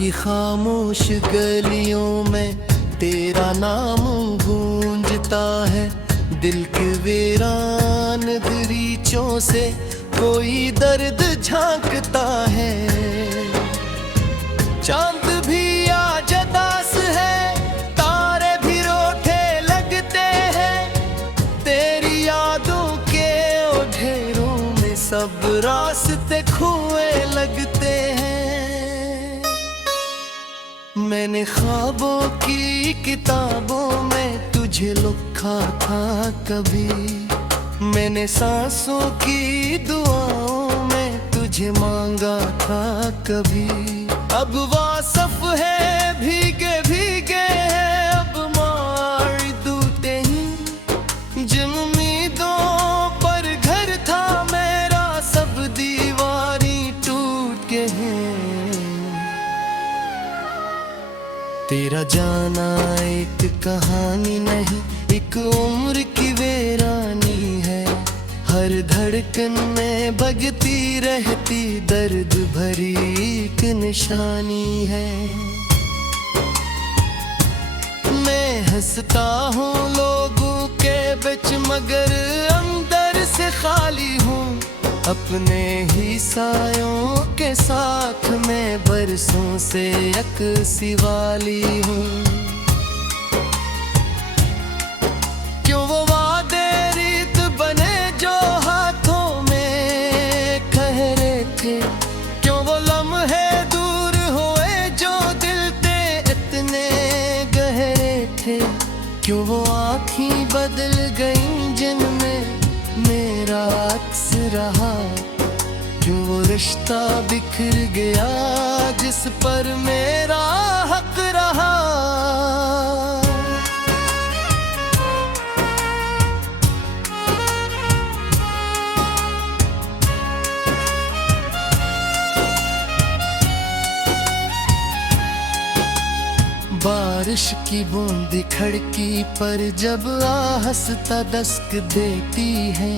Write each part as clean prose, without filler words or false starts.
की खामोश गलियों में तेरा नाम गूंजता है। दिल के वीरान दरीचों से कोई दर्द झांकता है। चांद भी आज उदास है, तारे भी रोठे लगते हैं। तेरी यादों के ढेरों में सब रास्ते खुए लगते हैं। मैंने ख्वाबों की किताबों में तुझे लिखा था कभी। मैंने सांसों की दुआओं में तुझे मांगा था कभी। अब वासफ है भीगे भीगे हैं अब मारदूते ही। जिन उम्मीदों पर घर था मेरा सब दीवारें टूट के हैं। तेरा जाना एक कहानी नहीं, एक उम्र की वीरानी है। हर धड़कन में बजती रहती दर्द भरी एक निशानी है। मैं हंसता हूँ लोगों के बीच मगर अंदर से खाली हूँ। अपने ही सायों के साथ मैं बरसों से अक्सी वाली हूँ। क्यों वो वादे रीत बने जो हाथों में कह रहे थे। क्यों वो लम्हे दूर हुए जो दिल पे इतने गहरे थे। क्यों वो आँखें बदल गईं जिनमें मेरा अक्स रहा। क्यों वो रिश्ता बिखर गया जिस पर मेरा हक रहा। बारिश की बूंद खिड़की पर जब आहस्ता दस्तक देती है।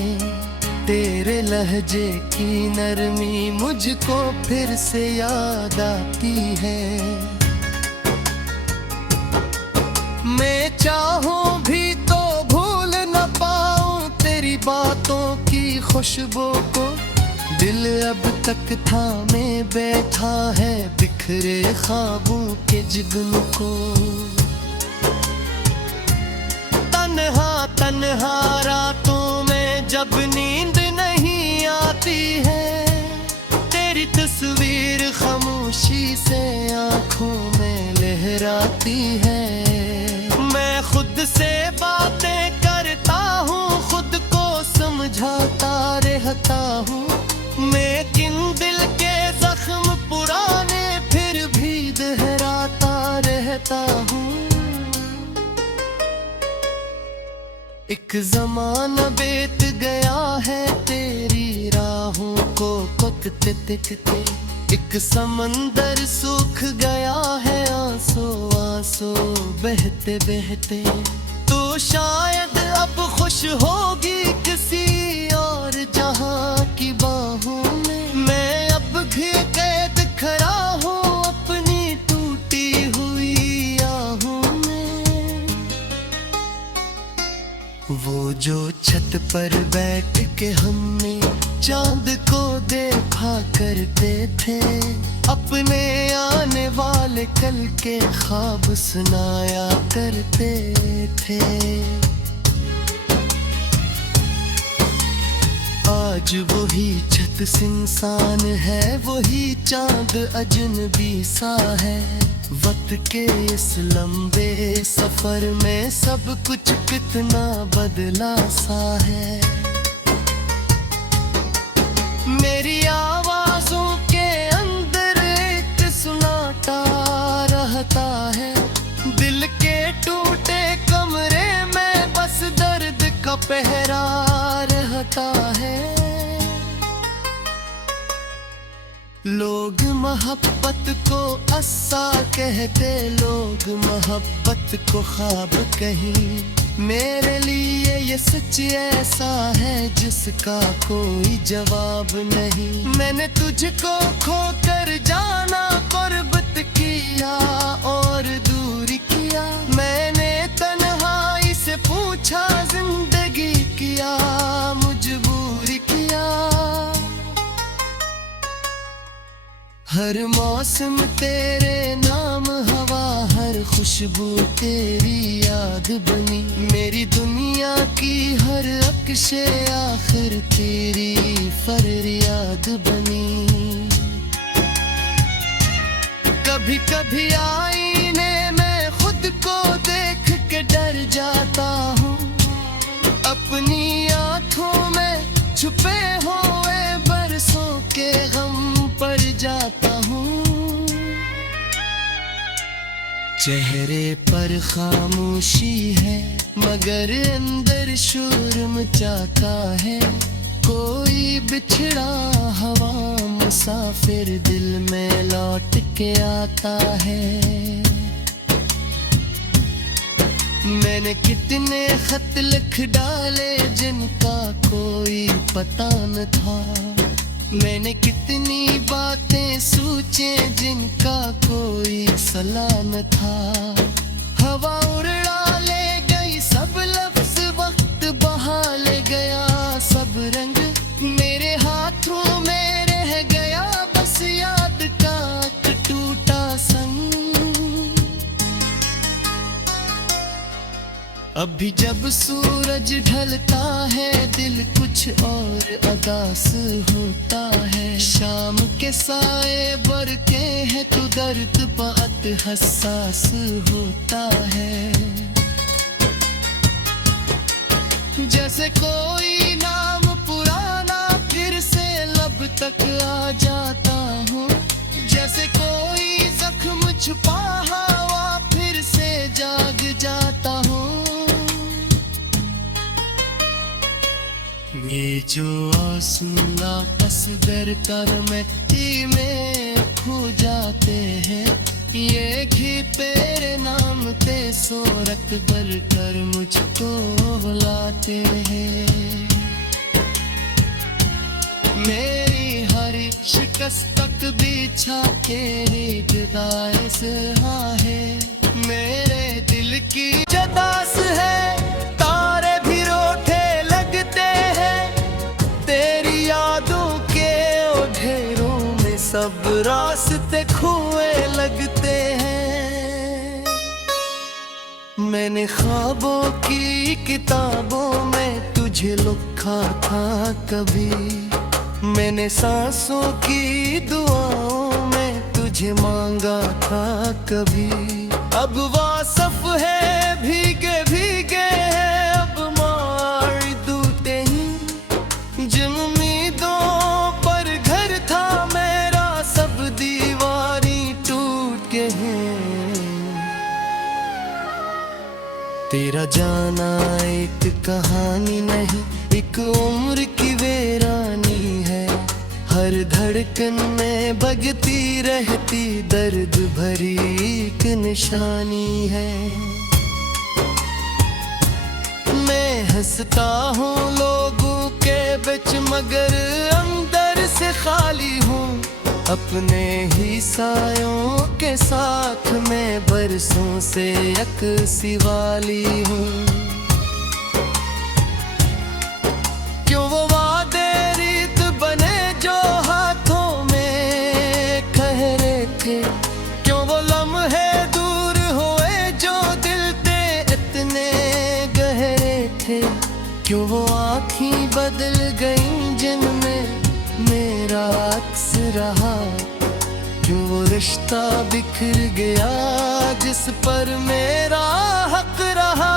तेरे लहजे की नरमी मुझको फिर से याद आती है। मैं चाहूं भी तो भूल न पाऊं तेरी बातों की खुशबू को। दिल अब तक थामे बैठा है बिखरे ख्वाबों के जुगनू को। तन्हा तन्हा रातों में जब नींद नहीं आती है। तेरी तस्वीर खामोशी से आंखों में लहराती है। मैं खुद से बातें करता हूँ, खुद को समझाता रहता हूँ। मैं किन दिल के जख्म पुराने फिर भी दोहराता रहता हूँ। एक ज़माना बीत गया है तेरी राहों को तकते तकते। एक समंदर सूख गया है आंसू आंसू बहते बहते। तू शायद अब खुश होगी किसी और जहां की बाहों में। मैं अब भी कैद खड़ा हूँ अपनी टूटी हुई आहों में। वो जो छत पर बैठ के हमने चांद को देखा करते थे। अपने आने वाले कल के ख्वाब सुनाया करते थे। आज वही छत सुनसान है, वही चांद अजनबी सा है। वक्त के इस लंबे सफर में सब कुछ कितना बदला सा है। मेरी आवाजों के अंदर एक सुनाता रहता है। दिल के टूटे कमरे में बस दर्द का पहरा रहता है। लोग मोहब्बत को अस्सा कहते, लोग मोहब्बत को ख्वाब कहीं। मेरे लिए ये सच ऐसा है जिसका कोई जवाब नहीं। मैंने तुझको खोकर जाना कुर्बत की किया और दूर किया। मैंने तन्हाई से पूछा, जिंदगी किया मजबूर किया। हर मौसम तेरे नाम हवा, हर खुशबू तेरी याद बनी। मेरी दुनिया की हर अक्शे आखिर तेरी फरियाद बनी। कभी कभी आईने में खुद को देख के डर जाता हूँ। अपनी आंखों में छुपे हुए बरसों के गम पर जाता हूँ। चेहरे पर खामोशी है मगर अंदर शोर मचाता है। कोई बिछड़ा हवा मुसाफिर दिल में लौट के आता है। मैंने कितने खत लिख डाले जिनका कोई पता न था। मैंने कितनी बातें सोचे जिनका कोई सलाह न था। हवा उड़ा ले गई सब लफ्ज, वक्त बहा ले गया सब रंग। मेरे हाथों में रह गया बस याद का एक टूटा संग। अभी जब सूरज ढलता है दिल कुछ और अदास होता है। शाम के साए बरके हैं तो दर्द बहुत हसास होता है। जैसे कोई नाम पुराना फिर से लब तक आ जाता हूँ। जैसे कोई जख्म छुपा हुआ फिर से जाग जाता हूँ। ये जो आंसू वापस गर कर मिट्टी में खो जाते हैं। ये घी तेरे नाम पे सोरख भर कर मुझको बुलाते हैं। मेरी हर शिकस्त तक बिछा के जुदाई से है। मेरे दिल की जदास है, तारे भी रोठे लगते हैं। तेरी यादों के ढेरों में सब रास्ते खुए लगते हैं। मैंने ख्वाबों की किताबों में तुझे लिखा था कभी। मैंने सांसों की दुआओं में तुझे मांगा था कभी। अब वासफ है भीगे भीगे हैं अब मार दूते ही। जिन उम्मीदों पर घर था मेरा सब दीवारें टूट के हैं। तेरा जाना एक कहानी नहीं, एक उम्र की वीरानी है। हर धड़कन में बगती रहती दर्द भरी एक निशानी है। मैं हंसता हूँ लोगों के बीच मगर अंदर से खाली हूँ। अपने ही सायों के साथ मैं बरसों से अक्सी वाली हूँ। क्यों वो वादे रीत बने जो हाथों में कह रहे थे। क्यों वो लम्हे दूर हुए जो दिल पे इतने गहरे थे। क्यों वो आँखें बदल गईं जिनमें मेरा अक्स रहा। क्यों वो रिश्ता बिखर गया जिस पर मेरा हक रहा।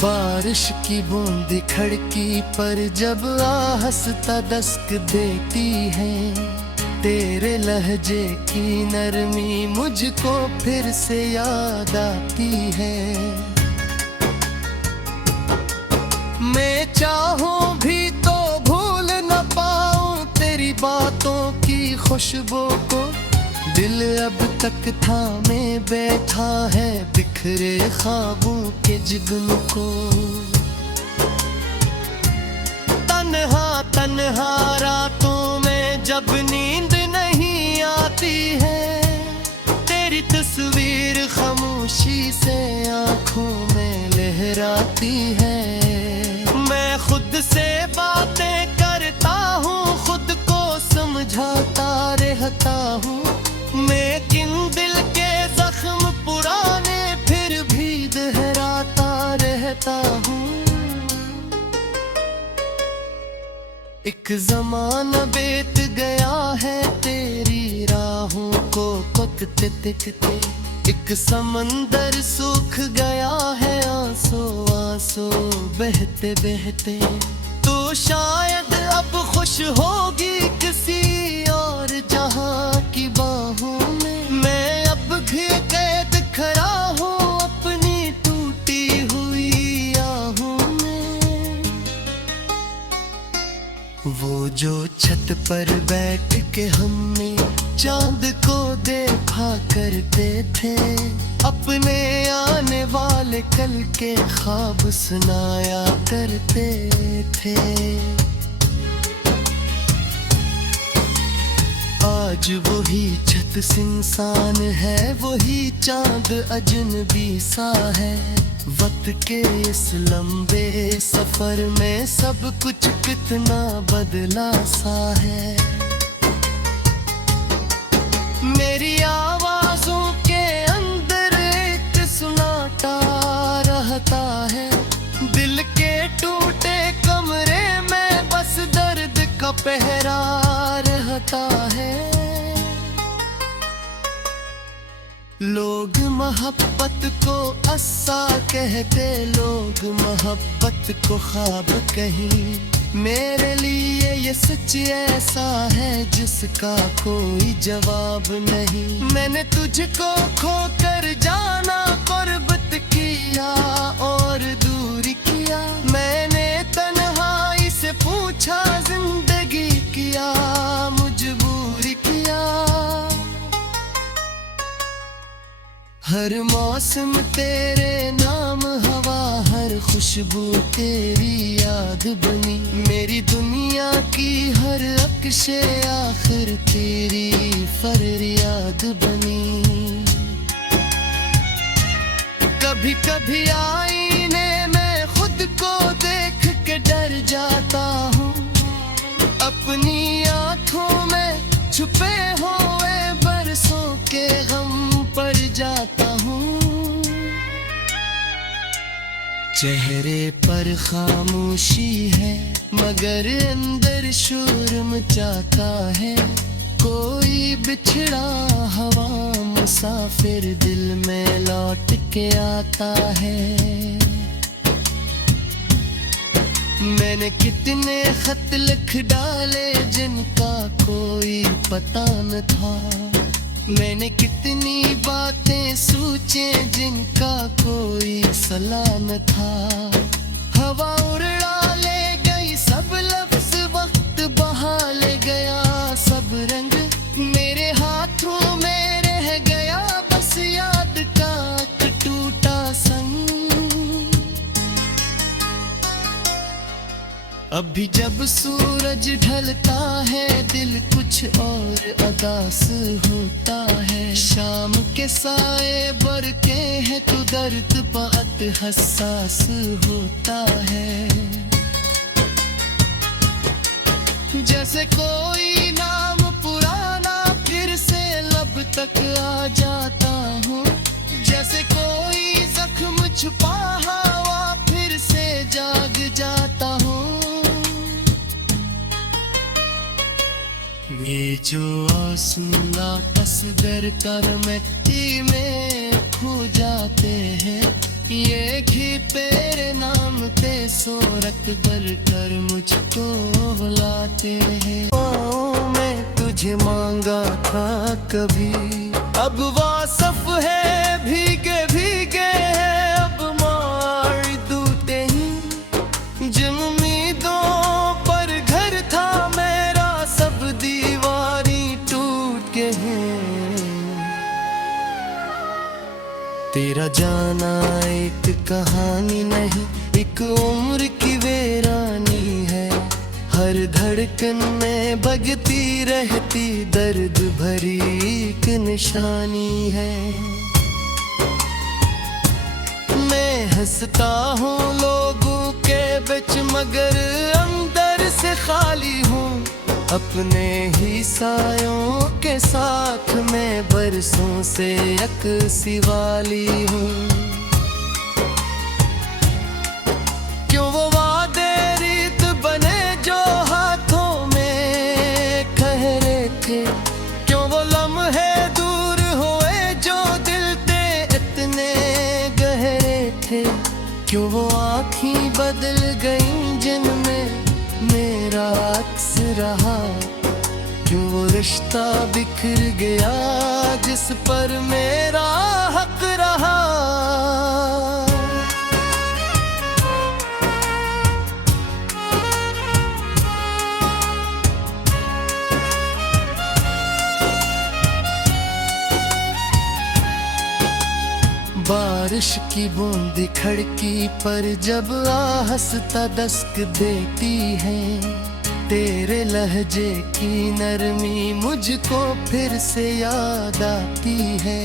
बारिश की बूंद खड़की पर जब आहस्ता दस्तक देती है। तेरे लहजे की नरमी मुझको फिर से याद आती है। मैं चाहूं भी तो भूल न पाऊं तेरी बातों की खुशबू को। दिल अब तक थामे बैठा है बिखरे ख्वाबों के जुगनू को। तन्हा तन्हा रातों में जब नींद नहीं आती है, तेरी तस्वीर खामोशी से आंखों में लहराती है। मैं खुद से बातें करता हूँ, खुद को समझाता रहता हूँ। मैं किन दिल के जख्म पुराने फिर भी दोहराता रहता हूँ। एक ज़माना बीत गया है तेरी राहों को पकते तिकते, एक समंदर सूख गया है आंसू आंसू बहते बहते। तो शायद अब खुश होगी किसी और जहां की बाहों में, मैं अब भी कैद खड़ा हूँ अपनी टूटी हुई आहों में। वो जो छत पर बैठ के हमने चांद को देखा करते थे, अपने आने वाले कल के ख्वाब सुनाया करते थे। आज वही छत सुनसान है, वही चांद अजनबी सा है। वक्त के इस लंबे सफर में सब कुछ कितना बदला सा है। मेरी आवाजों के अंदर एक सुनाता रहता है, दिल के टूटे कमरे में बस दर्द का पहरा रहता है। लोग मोहब्बत को अस्सा कहते, लोग मोहब्बत को ख्वाब कहीं। मेरे लिए ये सच ऐसा है जिसका कोई जवाब नहीं। मैंने तुझको खोकर जाना कुर्बत किया और दूर किया। मैंने तन्हाई से पूछा जिंदगी किया मजबूर किया। हर मौसम तेरे नाम हवा, हर खुशबू तेरी याद बनी। मेरी दुनिया की हर अक्शे आखिर तेरी फरियाद बनी। कभी कभी आईने में खुद को देख के डर जाता हूँ, अपनी आंखों में छुपे हुए बरसों के गम पर जाता हूँ। चेहरे पर खामोशी है मगर अंदर शोर मचाता है। कोई बिछड़ा हवा मुसाफिर दिल में लौट के आता है। मैंने कितने खत लिख डाले जिनका कोई पता न था। मैंने कितनी बातें सोचे जिनका कोई सलाह न था। हवा उड़ा ले गई सब लफ्ज, वक्त बहा ले गया सब रंग। मेरे हाथों में रह गया बस याद का एक टूटा संग। अभी जब सूरज ढलता है दिल कुछ और अदास होता है। शाम के साए बरके हैं तो दर्द बहुत हसास होता है। जैसे कोई नाम पुराना फिर से लब तक आ जाता हूँ। जैसे कोई जख्म छुपा हुआ फिर से जाग जाता हूँ। ये जो आंसू वापस दर कर मिट्टी में खो जाते हैं, ये घी तेरे नाम पे सोरत भर कर मुझको बुलाते हैं। मैं तुझे मांगा था कभी, अब वासफ है भीगे भीगे है। अब मार दूते ही जिन उम्मीदों पर घर था मेरा, सब दीवारी टूट के हैं। मेरा जाना एक कहानी नहीं, एक उम्र की वीरानी है। हर धड़कन में बगती रहती दर्द भरी एक निशानी है। मैं हंसता हूँ लोगों के बीच मगर अंदर से खाली हूँ। अपने ही सायों के साथ मैं बरसों से अकसी वाली हूँ। क्यों वो वादे रीत बने जो हाथों में कह रहे थे, क्यों वो लम्हे दूर हुए जो दिल पे इतने गहरे थे, क्यों वो आँखें बदल गईं जिनमें मेरा अक्स रहा, क्यों वो रिश्ता बिखर गया जिस पर मेरा हक रहा। बारिश की बूंद खिड़की पर जब आहस्ता दस्तक देती है, तेरे लहजे की नरमी मुझको फिर से याद आती है।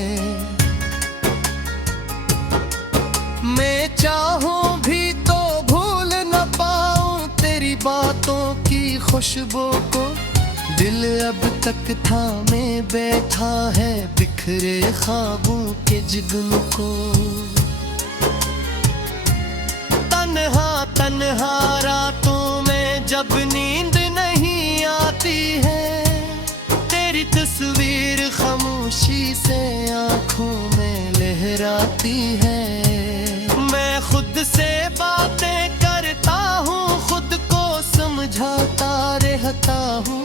मैं चाहूं भी तो भूल न पाऊं तेरी बातों की खुशबू को। दिल अब तक थामे बैठा है बिखरे ख्वाबों के जुगनू को। तन्हा तन्हा रातों में जब नींद नहीं आती है, तेरी तस्वीर खामोशी से आंखों में लहराती है। मैं खुद से बातें करता हूँ, खुद को समझाता रहता हूँ।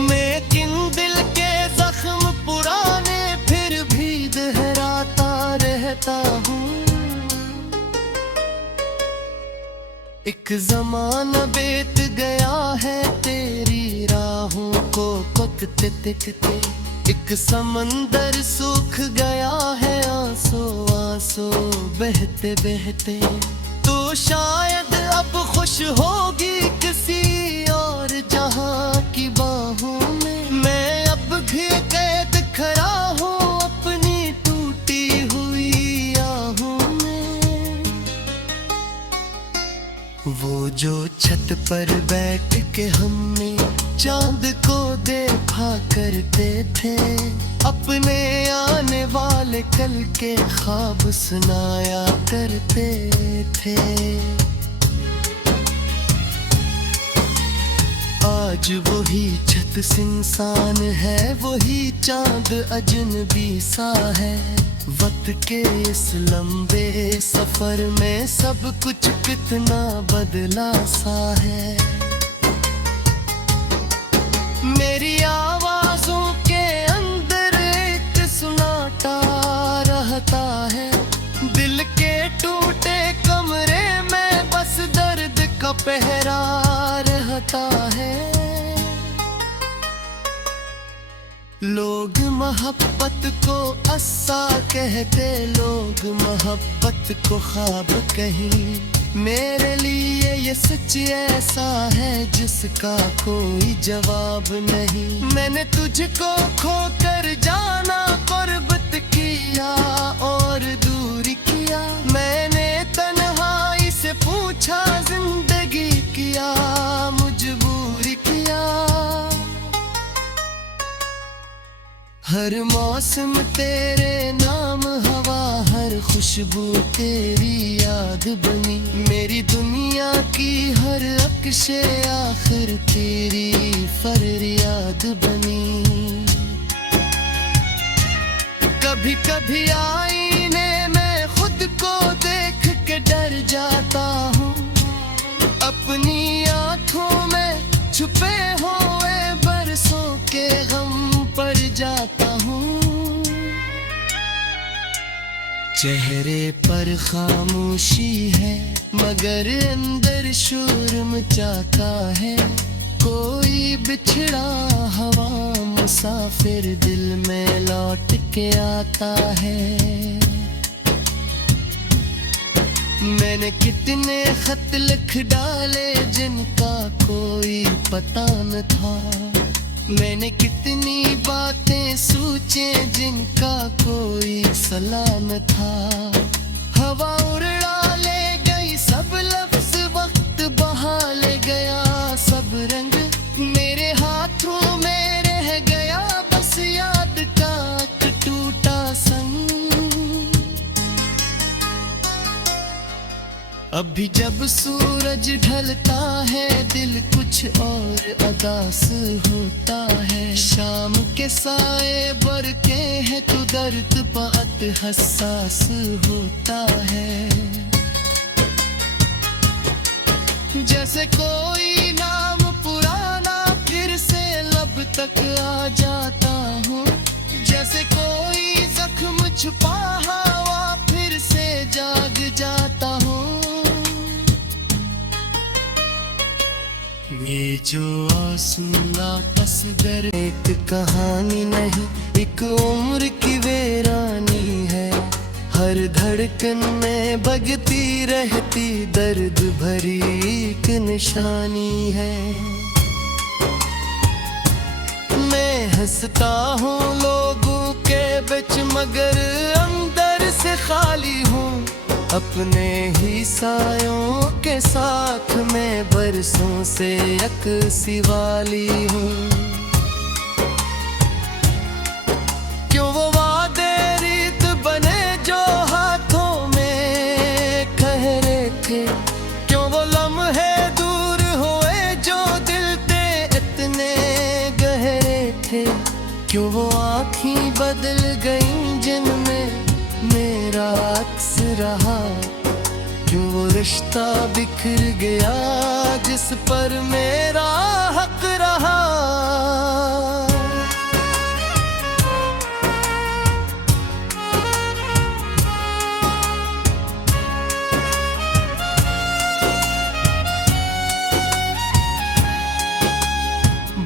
मैं किन दिल के जख्म पुराने फिर भी दोहराता रहता हूँ। एक ज़माना बीत गया है तेरी राहों को तकते तकते, एक समंदर सूख गया है आंसू आंसू बहते बहते। तो शायद अब खुश होगी किसी और जहां की बाहों में। मैं अब भी कैद खड़ा हूँ अपनी टूटी हुई आहों में। वो जो छत पर बैठ के हमने चांद को देखा करते थे, अपने आने वाले कल के ख्वाब सुनाया करते थे। आज वही छत सुनसान है, वही चांद अजनबी सा है। वक्त के इस लंबे सफर में सब कुछ कितना बदला सा है। मेरी आवाजों के अंदर एक सुनाटा रहता है। दिल के टूटे कमरे में बस दर्द का पहरा रहता है। लोग मोहब्बत को अस्सा कहते, लोग मोहब्बत को ख्वाब कहीं। मेरे लिए ये सच ऐसा है जिसका कोई जवाब नहीं। मैंने तुझको खोकर जाना कुर्बत किया और दूर किया। मैंने तन्हाई से पूछा जिंदगी किया मजबूर किया। हर मौसम तेरे नाम हवा, हर खुशबू तेरी याद बनी। मेरी दुनिया की हर अक्शे आखिर तेरी फरियाद बनी। कभी कभी आईने में खुद को देख के डर जाता हूँ। अपनी आंखों में छुपे हुए बरसों के गम पर जाता हूँ। चेहरे पर खामोशी है मगर अंदर शोर मचाता है। कोई बिछड़ा हवा मुसाफिर दिल में लौट के आता है। मैंने कितने खत लिख डाले जिनका कोई पता न था। मैंने कितनी बातें सोचे जिनका कोई सलाह न था। हवा उड़ा ले गई सब लफ्ज, वक्त बहा ले गया सब रंग। मेरे हाथों में रह गया बस याद का एक टूटा संग। अभी जब सूरज ढलता है दिल कुछ और अदास होता है। शाम के साए बरके हैं तो दर्द बहुत हसास होता है। जैसे कोई नाम पुराना फिर से लब तक आ जाता हूँ। जैसे कोई जख्म छुपा हुआ फिर से जाग जाता हूँ। ये जो आंसू आपस गर एक कहानी नहीं, एक उम्र की वीरानी है। हर धड़कन में बगती रहती दर्द भरी एक निशानी है। मैं हंसता हूँ लोगों के बीच मगर अंदर से खाली हूँ। अपने ही सायों के साथ मैं बरसों से अक्सी वाली हूँ। क्यों वो वादे रीत बने जो हाथों में कह रहे थे। क्यों वो लम्हे दूर हुए जो दिल पे इतने गहरे थे। क्यों वो आँखें बदल गईं जिनमें मेरा अक्स रहा। क्यों वो रिश्ता बिखर गया जिस पर मेरा हक रहा।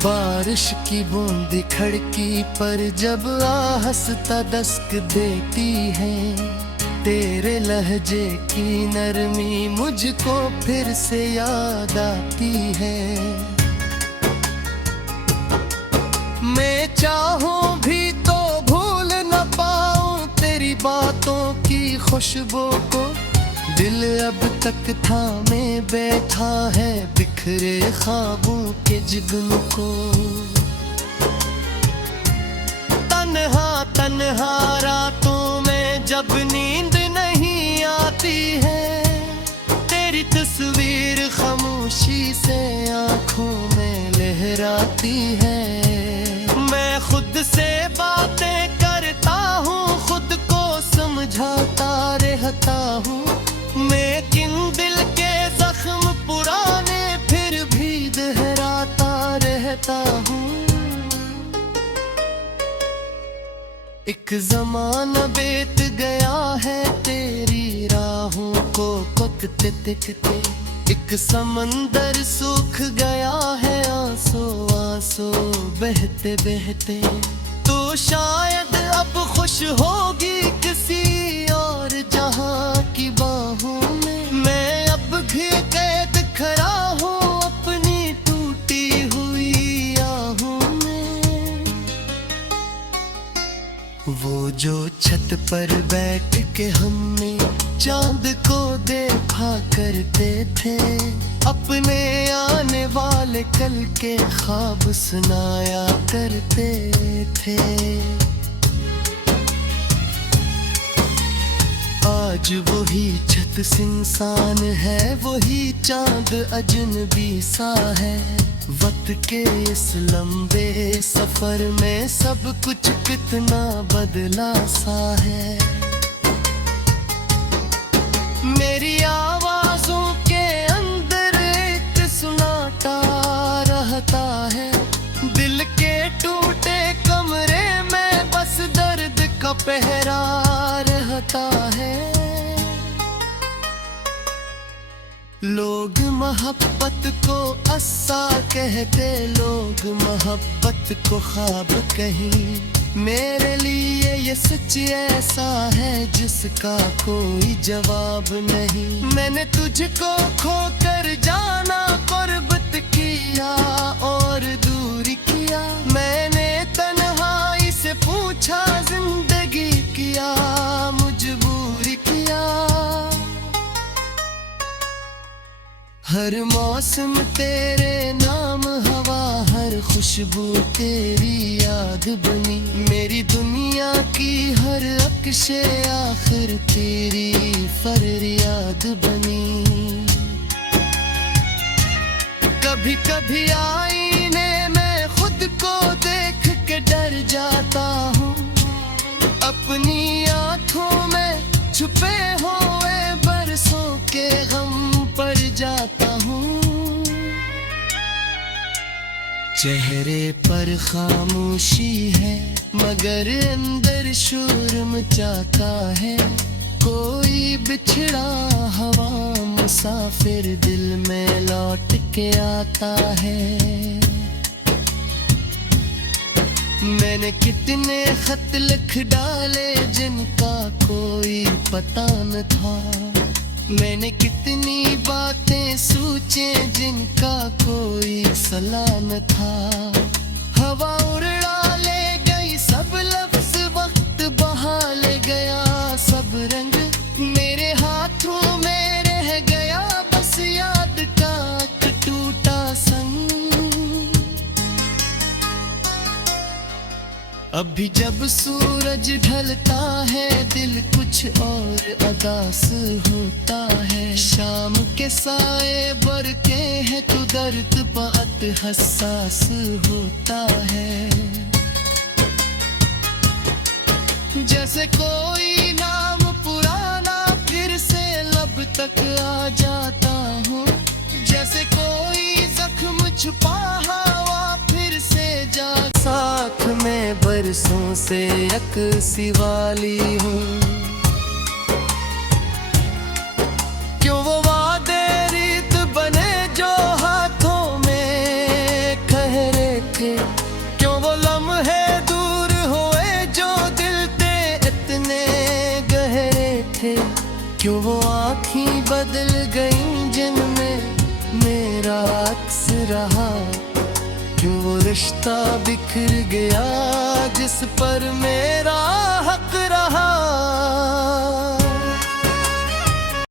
बारिश की बूंद खड़की पर जब आहस्ता दस्तक देती है। तेरे लहजे की नरमी मुझको फिर से याद आती है। मैं चाहूं भी तो भूल न पाऊं तेरी बातों की खुशबू को। दिल अब तक थामे बैठा है बिखरे ख्वाबों के जुगनू को। तन्हा तन्हा रातों में जब नींद नहीं आती है। तेरी तस्वीर खामोशी से आंखों में लहराती है। मैं खुद से बातें करता हूँ, खुद को समझाता रहता हूँ। मैं किन दिल के जख्म पुराने फिर भी दोहराता रहता हूँ। एक जमाना बीत गया है तेरी राहों को तकते तकते। एक समंदर सूख गया है आंसू आंसू बहते बहते। तो शायद अब खुश होगी किसी और जहां की बाहों में। मैं अब भी कैद खड़ा हूँ अपनी टूटी हुई आहों में। वो जो छत पर बैठ के हमने चांद को देखा करते थे। अपने आने वाले कल के ख्वाब सुनाया करते थे। आज वही छत सिंसान है, वही चांद अजनबी सा है। वक्त के इस लंबे सफर में सब कुछ कितना बदला सा है। मेरी आवाजों के अंदर एक सुनाता रहता है। दिल के टूटे कमरे में बस दर्द का पहरा रहता है। लोग मोहब्बत को अस्सा कहते, लोग मोहब्बत को ख्वाब कहीं। मेरे लिए ये सच ऐसा है जिसका कोई जवाब नहीं। मैंने तुझको खोकर जाना, कुर्बत किया और दूर किया। मैंने तन्हाई से पूछा, जिंदगी किया मजबूर किया। हर मौसम तेरे नाम हवा, हर खुशबू तेरी याद बनी। मेरी दुनिया की हर अक्शे आखिर तेरी फरियाद बनी। कभी कभी आईने में खुद को देख के डर जाता हूँ। अपनी आँखों में छुपे हुए बरसों के गम पर जाता हूँ। चेहरे पर खामोशी है मगर अंदर शोर मचाता है। कोई बिछड़ा हवा मुसाफिर दिल में लौट के आता है। मैंने कितने खत लिख डाले जिनका कोई पता न था। मैंने कितनी बातें सोचे जिनका कोई सलाह न था। हवा उड़ा ले गई सब लफ्ज, वक्त बहा ले गया सब रंग। मेरे हाथों में रह गया बस याद का एक टूटा संग। अभी जब सूरज ढलता है दिल कुछ और अदास होता है। शाम के साए बरके हैं तो दर्द बहुत हसास होता है। जैसे कोई नाम पुराना फिर से लब तक आ जाता हूँ। जैसे कोई जख्म छुपा हवा फिर से जा। साथ में बरसों से अक्सी वाली हूँ। क्यों वो वादे रीत बने जो हाथों में कह रहे थे। क्यों वो लम्हे दूर हुए जो दिल ते इतने गहरे थे। क्यों वो आँखें बदल गईं जिनमें मेरा अक्स रहा। क्यों वो रिश्ता बिखर गया जिस पर मेरा हक रहा।